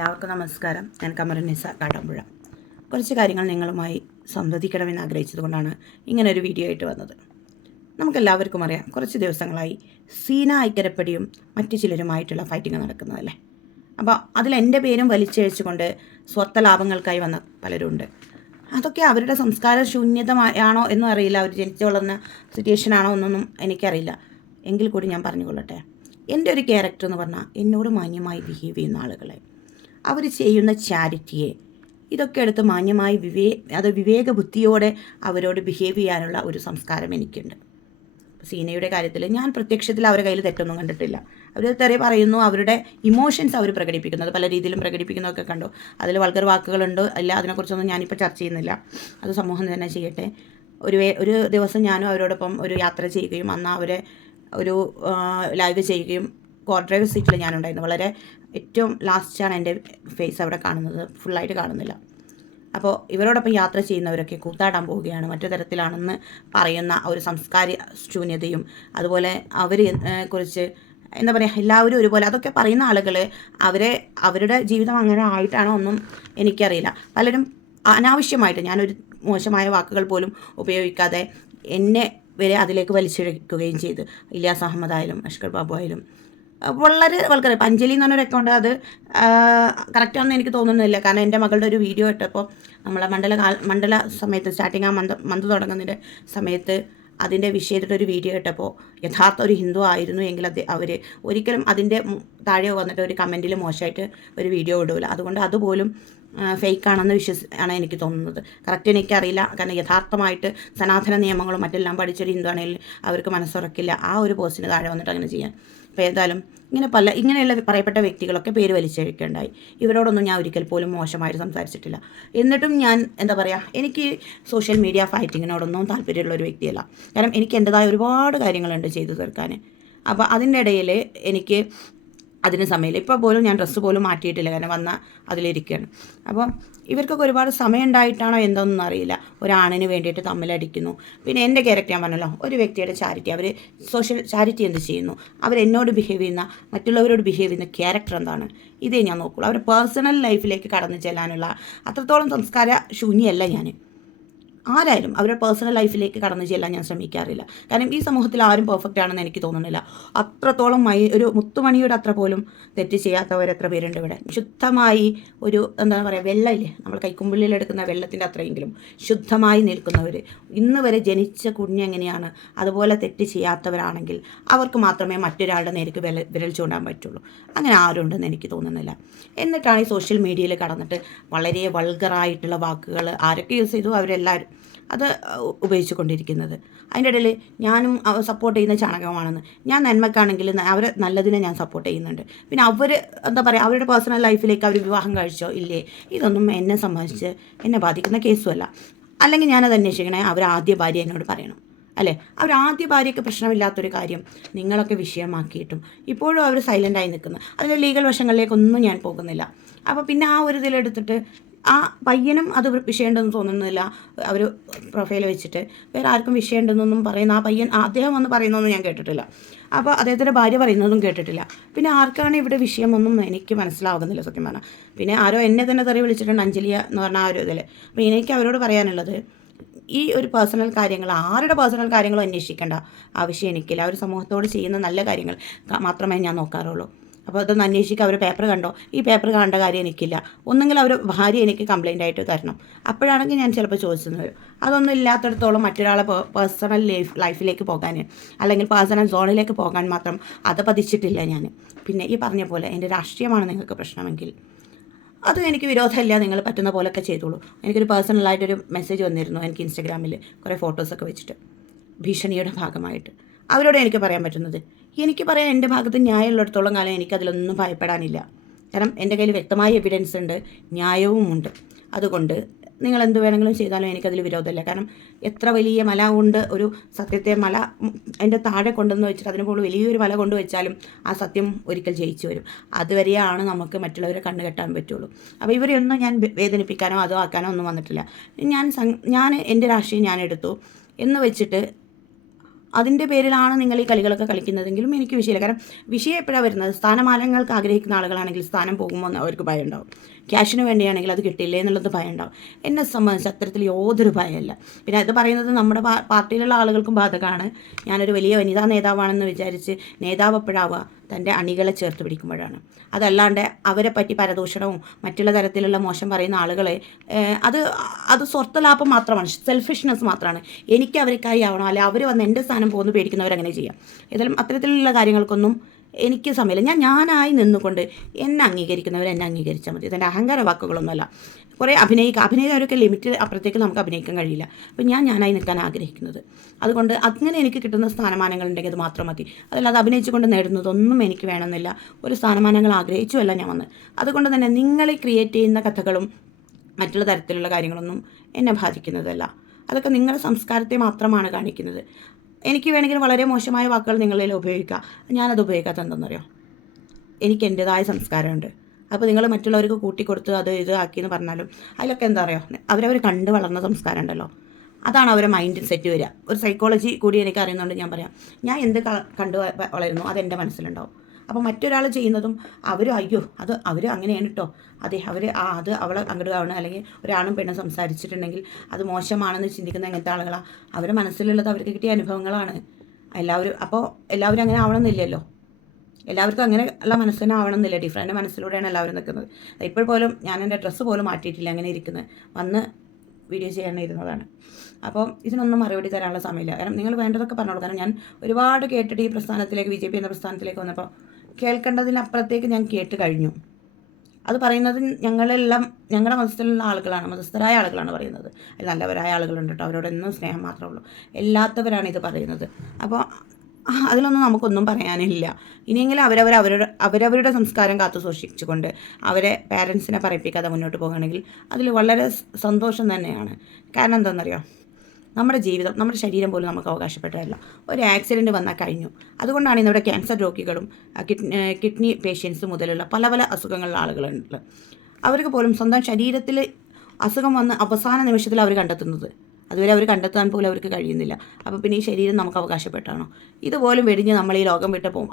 എല്ലാവർക്കും നമസ്കാരം. ഞാൻ കമറുനിസ കാട്ടാമ്പുഴ. കുറച്ച് കാര്യങ്ങൾ നിങ്ങളുമായി സംവദിക്കണമെന്ന് ആഗ്രഹിച്ചതുകൊണ്ടാണ് ഇങ്ങനെ ഒരു വീഡിയോ ആയിട്ട് വന്നത്. നമുക്കെല്ലാവർക്കും അറിയാം കുറച്ച് ദിവസങ്ങളായി സീന ഐക്കരപ്പടിയും മറ്റു ചിലരുമായിട്ടുള്ള ഫൈറ്റിംഗ് നടക്കുന്നതല്ലേ? അപ്പോൾ അതിൽ എന്റെ പേരും വലിച്ചഴിച്ചുകൊണ്ട് സ്വത്ത ലാഭങ്ങൾക്കായി വന്ന പലരുണ്ട്. അതൊക്കെ അവരുടെ സംസ്കാര ശൂന്യതയാണോ എന്നും അറിയില്ല. അവർ ജനിച്ചു വളർന്ന സിറ്റുവേഷൻ ആണോ എന്നൊന്നും എനിക്കറിയില്ല. എങ്കിൽ കൂടി ഞാൻ പറഞ്ഞുകൊള്ളട്ടെ. എന്റെ ഒരു ക്യാരക്ടർ എന്ന് പറഞ്ഞാൽ എന്നോട് മാന്യമായി ബിഹേവ് ചെയ്യുന്ന ആളുകളെ. അവർ ചെയ്യുന്ന ചാരിറ്റിയെ. ഇതൊക്കെ എടുത്ത് മാന്യമായി വിവേ അത് വിവേക ബുദ്ധിയോടെ അവരോട് ബിഹേവ് ചെയ്യാനുള്ള ഒരു സംസ്കാരം എനിക്കുണ്ട്. സീനയുടെ കാര്യത്തിൽ ഞാൻ പ്രത്യക്ഷത്തിൽ അവരുടെ കയ്യിൽ തെറ്റൊന്നും കണ്ടിട്ടില്ല. അവർ തെറി പറയുന്നു അവരുടെ ഇമോഷൻസ് അവർ പ്രകടിപ്പിക്കുന്നത് പല രീതിയിലും പ്രകടിപ്പിക്കുന്നതൊക്കെ കണ്ടു. അതിൽ വൾഗർ വാക്കുകളുണ്ട് അല്ല അതിനെക്കുറിച്ചൊന്നും ഞാനിപ്പോൾ ചർച്ച ചെയ്യുന്നില്ല. അത് സമൂഹം തന്നെ ചെയ്യട്ടെ. ഒരു ഒരു ദിവസം ഞാനും അവരോടൊപ്പം ഒരു യാത്ര ചെയ്യുകയും അന്ന് അവരെ ഒരു ലൈവ് ചെയ്യുകയും കോ ഡ്രൈവ് സീറ്റിൽ ഞാനുണ്ടായിരുന്നു. വളരെ ഏറ്റവും ലാസ്റ്റാണ് എന്റെ ഫേസ് അവിടെ കാണുന്നത്. ഫുള്ളായിട്ട് കാണുന്നില്ല. അപ്പോൾ ഇവരോടൊപ്പം യാത്ര ചെയ്യുന്നവരൊക്കെ കൂത്താടാൻ പോവുകയാണ്. മറ്റു തരത്തിലാണെന്ന് പറയുന്ന ഒരു സംസ്കാര ശൂന്യതയും അതുപോലെ അവർ കുറിച്ച് എന്താ പറയുക എല്ലാവരും ഒരുപോലെ അതൊക്കെ പറയുന്ന ആളുകൾ അവരെ അവരുടെ ജീവിതം അങ്ങനെ ആയിട്ടാണോ ഒന്നും എനിക്കറിയില്ല. പലരും അനാവശ്യമായിട്ട് ഞാനൊരു മോശമായ വാക്കുകൾ പോലും ഉപയോഗിക്കാതെ എന്നെ വരെ അതിലേക്ക് വലിച്ചിഴക്കുകയും ചെയ്തു. ഇലിയാസ് അഹമ്മദ് ആയാലും അഷ്കർ ബാബു ആയാലും. വളരെ വളരെ പഞ്ചലി എന്ന് പറഞ്ഞൊരു അക്കൗണ്ട് അത് കറക്റ്റാണെന്ന് എനിക്ക് തോന്നുന്നില്ല. കാരണം എന്റെ മകളുടെ ഒരു വീഡിയോ ഇട്ടപ്പോൾ നമ്മളെ മണ്ഡല മണ്ഡല സമയത്ത് സ്റ്റാർട്ടിങ് ആ മന്ത് മന്ത് തുടങ്ങുന്നതിന്റെ സമയത്ത് അതിന്റെ വിഷയത്തിന്റെ ഒരു വീഡിയോ ഇട്ടപ്പോൾ യഥാർത്ഥ ഒരു ഹിന്ദു ആയിരുന്നു എങ്കിൽ അത് അവർ ഒരിക്കലും അതിന്റെ താഴെ വന്നിട്ട് ഒരു കമന്റിൽ മോശമായിട്ട് ഒരു വീഡിയോ ഇടൂല. അതുകൊണ്ട് അതുപോലും ഫേക്ക് ആണെന്ന് വിശ്വസി ആണ് എനിക്ക് തോന്നുന്നത്. കറക്റ്റ് എനിക്കറിയില്ല. കാരണം യഥാർത്ഥമായിട്ട് സനാതന നിയമങ്ങളും മറ്റെല്ലാം പഠിച്ചൊരു ഹിന്ദു ആണെങ്കിൽ അവർക്ക് മനസ്സുറക്കില്ല. ആ ഒരു പോസ്റ്റിന് താഴെ വന്നിട്ട് അങ്ങനെ ചെയ്യാൻ. ഏതായാലും ഇങ്ങനെ പല ഇങ്ങനെയുള്ള പറയപ്പെട്ട വ്യക്തികളൊക്കെ പേര് വലിച്ചഴിക്കുകയുണ്ടായി ഇവരോടൊന്നും ഞാൻ ഒരിക്കൽ പോലും മോശമായിട്ട് സംസാരിച്ചിട്ടില്ല. എന്നിട്ടും ഞാൻ എന്താ പറയുക എനിക്ക് സോഷ്യൽ മീഡിയ ഫൈറ്റിങ്ങിനോടൊന്നും താല്പര്യമുള്ള ഒരു വ്യക്തിയല്ല. കാരണം എനിക്ക് എന്റെതായ ഒരുപാട് കാര്യങ്ങളുണ്ട് ചെയ്തു തീർക്കാൻ അപ്പോൾ അതിന്റെ ഇടയിൽ എനിക്ക് അതിന് സമയമില്ല. ഇപ്പോൾ പോലും ഞാൻ ഡ്രസ്സ് പോലും മാറ്റിയിട്ടില്ല. കാരണം വന്ന അതിലിരിക്കുകയാണ് അപ്പോൾ ഇവർക്കൊക്കെ ഒരുപാട് സമയം ഉണ്ടായിട്ടാണോ എന്തോന്നും അറിയില്ല. ഒരാണിന് വേണ്ടിയിട്ട് തമ്മിലടിക്കുന്നു. പിന്നെ എന്റെ ക്യാരക്ടർ ഞാൻ പറഞ്ഞല്ലോ ഒരു വ്യക്തിയുടെ ചാരിറ്റി അവർ സോഷ്യൽ ചാരിറ്റി എന്ത് ചെയ്യുന്നു? അവർ എന്നോട് ബിഹേവ് ചെയ്യുന്ന മറ്റുള്ളവരോട് ബിഹേവ് ചെയ്യുന്ന ക്യാരക്ടർ എന്താണ്? ഇതേ ഞാൻ നോക്കുള്ളൂ. അവരുടെ പേഴ്സണൽ ലൈഫിലേക്ക് കടന്നു ചെല്ലാനുള്ള അത്രത്തോളം സംസ്കാര ശൂന്യല്ല ഞാൻ ആരായാലും അവരുടെ പേഴ്സണൽ ലൈഫിലേക്ക് കടന്നു ചെല്ലാൻ ഞാൻ ശ്രമിക്കാറില്ല. കാരണം ഈ സമൂഹത്തിൽ ആരും പെർഫെക്റ്റ് ആണെന്ന് എനിക്ക് തോന്നുന്നില്ല. അത്രത്തോളം മൈ ഒരു മുത്തുമണിയുടെ അത്ര പോലും തെറ്റ് ചെയ്യാത്തവർ എത്ര പേരുണ്ട് ഇവിടെ. ശുദ്ധമായി ഒരു എന്താ പറയുക വെള്ളമില്ലേ നമ്മൾ കൈക്കുമ്പിളിൽ എടുക്കുന്ന വെള്ളത്തിന്റെ അത്രയെങ്കിലും ശുദ്ധമായി നിൽക്കുന്നവർ ഇന്ന് വരെ ജനിച്ച കുഞ്ഞെങ്ങനെയാണ് അതുപോലെ തെറ്റ് ചെയ്യാത്തവരാണെങ്കിൽ അവർക്ക് മാത്രമേ മറ്റൊരാളുടെ നേരിക്ക് വിരൽ വിരൽ ചൂണ്ടാൻ പറ്റുള്ളൂ. അങ്ങനെ ആരുണ്ടെന്ന് എനിക്ക് തോന്നുന്നില്ല. എന്നിട്ടാണ് ഈ സോഷ്യൽ മീഡിയയിൽ കടന്നിട്ട് വളരെ വൾഗറായിട്ടുള്ള വാക്കുകൾ ആരൊക്കെ യൂസ് ചെയ്തു? അവരെല്ലാവരും അത് ഉപയോഗിച്ചു കൊണ്ടിരിക്കുന്നത് അതിന്റെ ഇടയിൽ ഞാനും സപ്പോർട്ട് ചെയ്യുന്ന ചാണകമാണെന്ന് ഞാൻ നന്മക്കാണെങ്കിൽ അവർ നല്ലതിനെ ഞാൻ സപ്പോർട്ട് ചെയ്യുന്നുണ്ട്. പിന്നെ അവർ എന്താ പറയുക അവരുടെ പേഴ്സണൽ ലൈഫിലേക്ക് അവർ വിവാഹം കഴിച്ചോ ഇല്ലേ? ഇതൊന്നും എന്നെ സംബന്ധിച്ച് എന്നെ ബാധിക്കുന്ന കേസുമല്ല. അല്ലെങ്കിൽ ഞാനത് അന്വേഷിക്കണേ അവർ ആദ്യ ഭാര്യ എന്നോട് പറയണം. അല്ലേ? അവർ ആദ്യ ഭാര്യയ്ക്ക് പ്രശ്നമില്ലാത്തൊരു കാര്യം നിങ്ങളൊക്കെ വിഷയമാക്കിയിട്ടും ഇപ്പോഴും അവർ സൈലന്റായി നിൽക്കുന്നു. അതിന്റെ ലീഗൽ വശങ്ങളിലേക്കൊന്നും ഞാൻ പോകുന്നില്ല. അപ്പോൾ പിന്നെ ആ ഒരു ഇതിലെടുത്തിട്ട് ആ പയ്യനും അത് വിഷയമുണ്ടെന്ന് തോന്നുന്നില്ല. അവർ പ്രൊഫൈൽ വെച്ചിട്ട്. വേറെ ആർക്കും വിഷയമുണ്ടെന്നൊന്നും പറയുന്ന ആ പയ്യൻ ആ അദ്ദേഹം വന്ന് പറയുന്നതൊന്നും ഞാൻ കേട്ടിട്ടില്ല. അപ്പോൾ അദ്ദേഹത്തിന്റെ ഭാര്യ പറയുന്നതും കേട്ടിട്ടില്ല. പിന്നെ ആർക്കാണ് ഇവിടെ വിഷയമൊന്നും എനിക്ക് മനസ്സിലാവുന്നില്ല സത്യം പറഞ്ഞാൽ പിന്നെ ആരോ എന്നെ തന്നെ തെറി വിളിച്ചിട്ടുണ്ട് അഞ്ജലിയ എന്ന് പറഞ്ഞ ആ ഒരു ഇതിൽ അപ്പോൾ എനിക്ക് അവരോട് പറയാനുള്ളത് ഈ ഒരു പേഴ്സണൽ കാര്യങ്ങൾ ആരുടെ പേഴ്സണൽ കാര്യങ്ങളും അന്വേഷിക്കേണ്ട ആവശ്യം എനിക്കില്ല. ഒരു സമൂഹത്തോട് ചെയ്യുന്ന നല്ല കാര്യങ്ങൾ മാത്രമേ ഞാൻ നോക്കാറുള്ളൂ. അപ്പോൾ അതൊന്ന് അന്വേഷിക്കുക അവർ പേപ്പർ കണ്ടോ? ഈ പേപ്പർ കാണേണ്ട കാര്യം എനിക്കില്ല. ഒന്നെങ്കിൽ അവർ ഭാര്യ എനിക്ക് കംപ്ലൈന്റ് ആയിട്ട് തരണം. അപ്പോഴാണെങ്കിൽ ഞാൻ ചിലപ്പോൾ ചോദിച്ചെന്ന് വരും. അതൊന്നും ഇല്ലാത്തടത്തോളം മറ്റൊരാളെ പേഴ്സണൽ ലൈഫ് ലൈഫിലേക്ക് പോകാൻ അല്ലെങ്കിൽ പേഴ്സണൽ സോണിലേക്ക് പോകാൻ മാത്രം അത് പതിച്ചിട്ടില്ല ഞാൻ. പിന്നെ ഈ പറഞ്ഞ പോലെ എന്റെ രാഷ്ട്രീയമാണ് നിങ്ങൾക്ക് പ്രശ്നമെങ്കിൽ അതും എനിക്ക് വിരോധമില്ല നിങ്ങൾ പറ്റുന്ന പോലൊക്കെ ചെയ്തോളൂ. എനിക്കൊരു പേഴ്സണലായിട്ടൊരു മെസ്സേജ് വന്നിരുന്നു എനിക്ക് ഇൻസ്റ്റഗ്രാമിൽ കുറേ ഫോട്ടോസൊക്കെ വെച്ചിട്ട്. ഭീഷണിയുടെ ഭാഗമായിട്ട്. അവരോട് എനിക്ക് പറയാൻ പറ്റുന്നത്? എനിക്ക് പറയാൻ എന്റെ ഭാഗത്ത് ന്യായമുള്ളിടത്തോളം കാലം എനിക്ക് അതിലൊന്നും ഭയപ്പെടാനില്ല. കാരണം എന്റെ കയ്യിൽ വ്യക്തമായ എവിഡൻസ് ഉണ്ട് ന്യായവുമുണ്ട് അതുകൊണ്ട് നിങ്ങൾ എന്ത് വേണമെങ്കിലും ചെയ്താലും എനിക്കതിൽ വിരോധമില്ല. കാരണം എത്ര വലിയ മല കൊണ്ട് ഒരു സത്യത്തെ മല അതിന്റെ താഴെ കൊണ്ടുവന്ന് വെച്ചിട്ട് അതിന് പോലും വലിയൊരു മല കൊണ്ട് വെച്ചാലും ആ സത്യം ഒരിക്കൽ ജയിച്ചു വരും. അതുവരെയാണ് നമുക്ക് മറ്റുള്ളവരെ കണ്ണു കെട്ടാൻ പറ്റുള്ളൂ. അപ്പോൾ ഇവരെയൊന്നും ഞാൻ വേദനിപ്പിക്കാനോ അതോ ആക്കാനോ ഒന്നും വന്നിട്ടില്ല. ഞാൻ ഞാൻ എന്റെ രാഷ്ട്രീയം ഞാൻ എടുത്തു എന്ന് വെച്ചിട്ട് അതിന്റെ പേരിലാണ് നിങ്ങൾ ഈ കളികളൊക്കെ കളിക്കുന്നതെങ്കിലും എനിക്ക് വിഷയമില്ല. കാരണം വിഷയം എപ്പോഴാണ് വരുന്നത്? സ്ഥാനമാനങ്ങൾക്ക് ആഗ്രഹിക്കുന്ന ആളുകളാണെങ്കിൽ സ്ഥാനം പോകുമ്പോൾ അവർക്ക് ഭയം ഉണ്ടാവും. ക്യാഷിന് വേണ്ടിയാണെങ്കിൽ അത് കിട്ടില്ലേ എന്നുള്ളത് ഭയം ഉണ്ടാവും. എന്നെ സംബന്ധിച്ച് അത്തരത്തിൽ യാതൊരു ഭയമല്ല. പിന്നെ അത് പറയുന്നത് നമ്മുടെ പാർട്ടിയിലുള്ള ആളുകൾക്കും ബാധകമാണ്. ഞാനൊരു വലിയ വനിതാ നേതാവാണെന്ന് വിചാരിച്ച് നേതാവ് എപ്പോഴാവുക? തന്റെ അണികളെ ചേർത്ത് പിടിക്കുമ്പോഴാണ്. അതല്ലാണ്ട് അവരെ പറ്റി പരദൂഷണവും മറ്റുള്ള തരത്തിലുള്ള മോശം പറയുന്ന ആളുകളെ അത് അത് സ്വർത്തലാഭം മാത്രമാണ് സെൽഫിഷ്നെസ് മാത്രമാണ് എനിക്ക് അവർക്കായി ആവണം അല്ലെ അവർ വന്ന് എന്റെ സ്ഥാനം പോകുന്നു പേടിക്കുന്നവരങ്ങനെ ചെയ്യാം. ഏതായാലും അത്തരത്തിലുള്ള കാര്യങ്ങൾക്കൊന്നും എനിക്ക് സമയമില്ല. ഞാൻ ഞാനായി നിന്നുകൊണ്ട് എന്നെ അംഗീകരിക്കുന്നവർ എന്നെ അംഗീകരിച്ചാൽ മതി. ഇതെന്റെ അഹങ്കാര വാക്കുകളൊന്നുമല്ല. കുറേ അഭിനയിക്കുക അഭിനയക്കാരൊക്കെ ലിമിറ്റ് അപ്പുറത്തേക്ക് നമുക്ക് അഭിനയിക്കാൻ കഴിയില്ല. അപ്പം ഞാൻ ഞാനായി നിൽക്കാൻ ആഗ്രഹിക്കുന്നത്. അതുകൊണ്ട് അങ്ങനെ എനിക്ക് കിട്ടുന്ന സ്ഥാനമാനങ്ങൾ ഉണ്ടെങ്കിൽ അത് മാത്രം മതി. അതല്ലാതെ അഭിനയിച്ചുകൊണ്ട് നേടുന്നതൊന്നും എനിക്ക് വേണമെന്നില്ല. ഒരു സ്ഥാനമാനങ്ങൾ ആഗ്രഹിച്ചുമല്ല ഞാൻ വന്ന്. അതുകൊണ്ട് തന്നെ നിങ്ങളെ ക്രിയേറ്റ് ചെയ്യുന്ന കഥകളും മറ്റുള്ള തരത്തിലുള്ള കാര്യങ്ങളൊന്നും എന്നെ ബാധിക്കുന്നതല്ല. അതൊക്കെ നിങ്ങളുടെ സംസ്കാരത്തെ മാത്രമാണ് കാണിക്കുന്നത്. എനിക്ക് വേണമെങ്കിൽ വളരെ മോശമായ വാക്കുകൾ നിങ്ങളിൽ ഉപയോഗിക്കാം. ഞാനത് ഉപയോഗിക്കാത്ത എന്തെന്നറിയോ? എനിക്ക് എന്റെതായ സംസ്കാരമുണ്ട്. അപ്പോൾ നിങ്ങൾ മറ്റുള്ളവർക്ക് കൂട്ടിക്കൊടുത്ത് അത് ഇത് ആക്കിയെന്ന് പറഞ്ഞാലും അതിലൊക്കെ എന്താ പറയുക അവരവർ കണ്ട് വളർന്ന സംസ്കാരം ഉണ്ടല്ലോ. അതാണ് അവരെ മൈൻഡിൽ സെറ്റ് വരിക. ഒരു സൈക്കോളജി കൂടി എനിക്ക് അറിയുന്നുണ്ട് ഞാൻ പറയാം. ഞാൻ എന്ത് കണ്ട് വളരുന്നു അതെന്റെ മനസ്സിലുണ്ടാവും. അപ്പോൾ മറ്റൊരാൾ ചെയ്യുന്നതും അവരും അയ്യോ അത് അവർ അങ്ങനെയാണ് കേട്ടോ അതെ അവർ ആ അത് അവളെ അങ്ങോട്ട് ആണ് അല്ലെങ്കിൽ ഒരാണും പെണ്ണും സംസാരിച്ചിട്ടുണ്ടെങ്കിൽ അത് മോശമാണെന്ന് ചിന്തിക്കുന്ന എങ്ങനത്തെ ആളുകളാണ് അവരുടെ മനസ്സിലുള്ളത് അവർക്ക് കിട്ടിയ അനുഭവങ്ങളാണ്. എല്ലാവരും അപ്പോൾ എല്ലാവരും അങ്ങനെ ആവണമെന്നില്ലല്ലോ? എല്ലാവർക്കും അങ്ങനെ ഉള്ള മനസ്സിനെ ആവണമെന്നില്ല. ഡിഫറെന്റ് മനസ്സിലൂടെയാണ് എല്ലാവരും നിൽക്കുന്നത്. ഇപ്പോൾ പോലും ഞാൻ എന്റെ ഡ്രസ്സ് പോലും മാറ്റിയിട്ടില്ല അങ്ങനെ ഇരിക്കുന്നത്. വന്ന് വീഡിയോ ചെയ്യാനിരുന്നതാണ്. അപ്പോൾ ഇതിനൊന്നും മറുപടി തരാനുള്ള സമയമില്ല. കാരണം നിങ്ങൾ വേണ്ടതൊക്കെ പറഞ്ഞോളൂ. കാരണം ഞാൻ ഒരുപാട് കേട്ടിട്ട് ഈ പ്രസ്ഥാനത്തിലേക്ക് ബി ജെ പി എന്ന പ്രസ്ഥാനത്തിലേക്ക് വന്നപ്പോൾ കേൾക്കേണ്ടതിനപ്പുറത്തേക്ക് ഞാൻ കേട്ട് കഴിഞ്ഞു. അത് പറയുന്നത് ഞങ്ങളെല്ലാം ഞങ്ങളുടെ മതസ്ഥലുള്ള ആളുകളാണ് മതസ്ഥരായ ആളുകളാണ് പറയുന്നത്. നല്ലവരായ ആളുകളുണ്ട് കേട്ടോ അവരോടൊന്നും സ്നേഹം മാത്രമേ ഉള്ളൂ. എല്ലാത്തവരാണ് ഇത് പറയുന്നത്. അപ്പോൾ അതിലൊന്നും നമുക്കൊന്നും പറയാനില്ല. ഇനിയെങ്കിലും അവരവർ അവരുടെ അവരവരുടെ സംസ്കാരം കാത്തു സൂക്ഷിച്ചുകൊണ്ട് അവരെ പേരൻസിനെ പറയിപ്പിക്കാതെ മുന്നോട്ട് പോകുകയാണെങ്കിൽ അതിൽ വളരെ സന്തോഷം തന്നെയാണ്. കാരണം എന്താണെന്നറിയോ? നമ്മുടെ ജീവിതം നമ്മുടെ ശരീരം പോലും നമുക്ക് അവകാശപ്പെട്ടതല്ല. ഒരു ആക്സിഡന്റ് വന്നാൽ കഴിഞ്ഞു. അതുകൊണ്ടാണ് ഇന്നിവിടെ ക്യാൻസർ രോഗികളും കിഡ്നി പേഷ്യൻസ് മുതലുള്ള പല പല അസുഖങ്ങളുള്ള ആളുകളുണ്ട്. അവർക്ക് പോലും സ്വന്തം ശരീരത്തിൽ അസുഖം വന്ന് അവസാന നിമിഷത്തിൽ അവർ കണ്ടെത്തുന്നത്. അതുവരെ അവർ കണ്ടെത്താൻ പോലും അവർക്ക് കഴിയുന്നില്ല. അപ്പോൾ പിന്നെ ഈ ശരീരം നമുക്ക് അവകാശപ്പെട്ടാണോ? ഇതുപോലും വെടിഞ്ഞ് നമ്മൾ ഈ ലോകം വിട്ട് പോകും